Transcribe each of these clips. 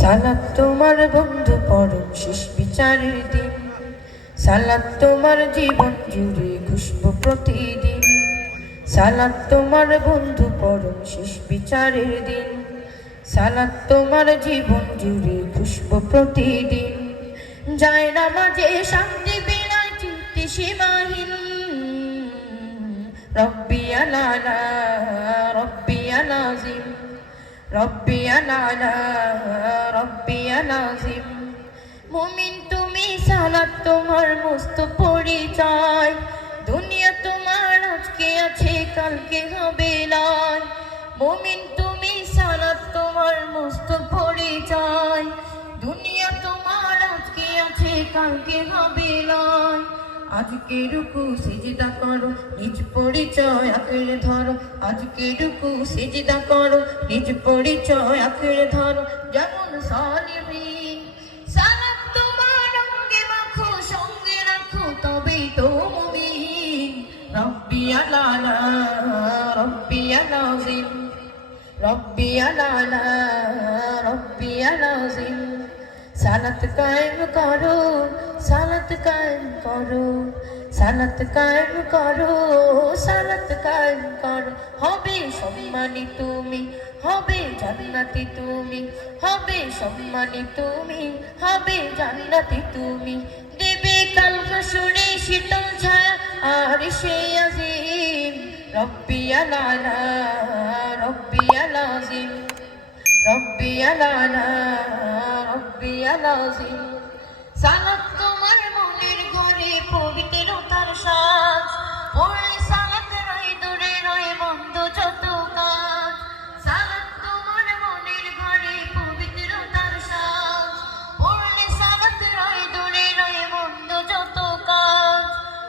সালাত তোমার বন্ধু পরম শেষ বিচারের দিন, সালাত তোমার জীবন জুড়ে খুশবু প্রতিদিন। সালাত তোমার বন্ধু পরম শেষ বিচারের দিন, সালাত তোমার জীবন জুড়ে খুশবু প্রতিদিন। যায় নামাজে শান্তি বিনায় চিত্তে সীমাহীন, রব্বিয়াল আলা রব্বিয়াল আযীম, রব্বিয়াল আলা রব্বিয়াল আযীম। মুমিন তুমি সালাত তোমার মস্ত পরিচয়, দুনিয়া তোমার আজকে আছে কালকে হবে লয়। মুমিন তুমি সালাত তোমার মস্ত পরিচয়, দুনিয়া তোমার আজকে আছে কালকে হবে লয়। আজকে রুকু সিজদা করো, নিজ পরিচয় আঁকড়ে ধরো। আজকে রুকু সিজদা করো, নিজ পরিচয় আঁকড়ে ধরো। যেমন সালিহিন সালাত তোমার অঙ্গে মাখো, সঙ্গে রাখো তবেই তো মুমিন। রব্বিয়াল আলা রব্বিয়াল আযীম, রব্বিয়াল আলা রব্বিয়াল আযীম। সালাত কায়েম করো, সালাত কায়েম করো, সালাত কায়েম করো, সালাত কায়েম করো। হবে সম্মানী তুমি, হবে জান্নাতি তুমি, হবে সম্মানী তুমি, হবে জান্নাতি তুমি। দেবে কাল হাসরে শীতল ছায়া আরশে আজিম। রব্বিয়াল আলা রব্বিয়াল আযীম, রব্বিয়াল আলা রব্বিয়াল আযীম। সালাত তোমার মনের ঘরে পবিত্রতার সাজ, পড়লে সালাত রয় দূরে রয় বন্ধ যত কাজ। সালাত তোমার মনের ঘরে পবিত্রতার সাজ, পড়লে সালাত রয় দূরে রয় বন্ধ যত কাজ।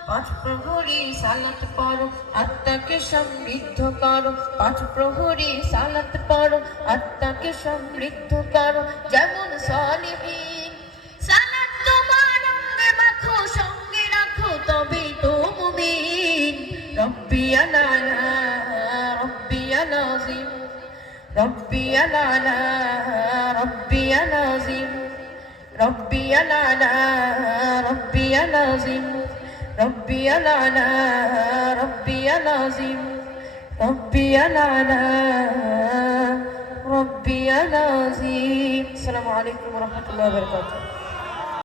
পাঁচ প্রহরী সালাত পড়ো, আত্মাকে সমৃদ্ধ করো। পাঁচ প্রহরী সালাত পড়ো, আত্মাকে সমৃদ্ধ করো। যেমন সালিহিন সালাত তোমার অঙ্গে মাখো, সঙ্গে রাখো তবেই তো মুমিন। রব্বিয়াল আলা রব্বিয়াল আযীম, রব্বিয়াল আলা রব্বিয়াল আযীম, রব্বিয়াল আলা রব্বিয়াল আযীম, রব্বিয়াল আলা রব্বিয়াল আযীম, রব্বিয়াল আলা রব্বিয়াল আযীম। আসসালামু আলাইকুম ওয়া রাহমাতুল্লাহি ওয়া বারাকাতুহু।